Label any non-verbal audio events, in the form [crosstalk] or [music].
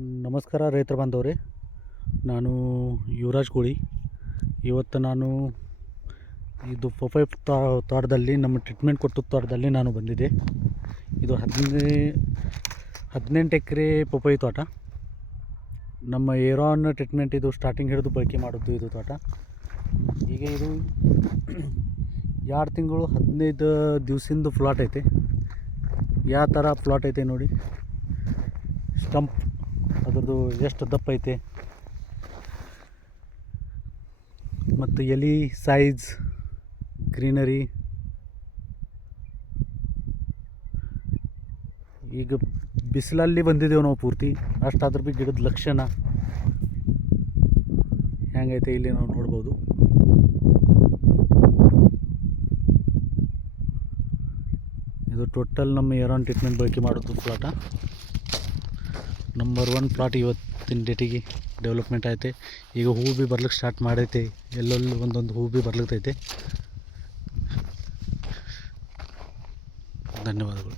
ನಮಸ್ಕಾರ ರೈತರ ಬಾಂಧವರೇ. ನಾನು ಯುವರಾಜ್ ಕೋಳಿ. ಇವತ್ತು ನಾನು ಇದು ಪೊಫೈ ತಾ, ತೋಟದಲ್ಲಿ, ನಮ್ಮ ಟ್ರೀಟ್ಮೆಂಟ್ ಕೊಟ್ಟ ತೋಟದಲ್ಲಿ ನಾನು ಬಂದಿದ್ದೆ. ಇದು ಹದಿನೈ ಹದಿನೆಂಟು ಎಕರೆ ಪೊಪೈ ತೋಟ. ನಮ್ಮ ಏರೋನ್ ಟ್ರೀಟ್ಮೆಂಟ್ ಇದು ಸ್ಟಾರ್ಟಿಂಗ್ ಹಿಡಿದು ಬಳಕೆ ಮಾಡೋದು ಇದು ತೋಟ. ಈಗ ಇದು [clears throat] ಎರಡು ತಿಂಗಳು ಹದಿನೈದು ದಿವಸದ ಫ್ಲಾಟ್ ಐತೆ. ಯಾವ ಥರ ಫ್ಲಾಟ್ ಐತೆ ನೋಡಿ. ಸ್ಟಂಪ್ ಅದ್ರದ್ದು ಎಷ್ಟು ದಪ್ಪ ಐತೆ. ಮತ್ತು ಎಲಿ ಸೈಜ್ ಗ್ರೀನರಿ ಈಗ ಬಿಸಿಲಲ್ಲಿ ಬಂದಿದ್ದೇವೆ ನಾವು ಪೂರ್ತಿ. ಅಷ್ಟಾದ್ರೂ ಭೀ ಗಿಡದ ಲಕ್ಷಣ ಹೆಂಗೈತೆ ಇಲ್ಲಿ ನಾವು ನೋಡ್ಬೋದು. ಇದು ಟೋಟಲ್ ನಮ್ಮ ಏರೋನ್ ಟ್ರೀಟ್ಮೆಂಟ್ ಬಳಕೆ ಮಾಡೋದು ಪ್ಲಾಟ ನಂಬರ್ ಒನ್ ಪ್ಲಾಟ್ ಇವತ್ತಿನ ಡೇಟಿಗೆ ಡೆವಲಪ್ಮೆಂಟ್ ಐತೆ ಈಗ ಹೂ ಭೀ ಬರ್ಲಿಕ್ಕೆ ಸ್ಟಾರ್ಟ್ ಮಾಡೈತೆ. ಎಲ್ಲೆಲ್ಲಿ ಒಂದೊಂದು ಹೂ ಭೀ ಬರ್ಲಿಕ್ಕೈತೆ ಧನ್ಯವಾದಗಳು.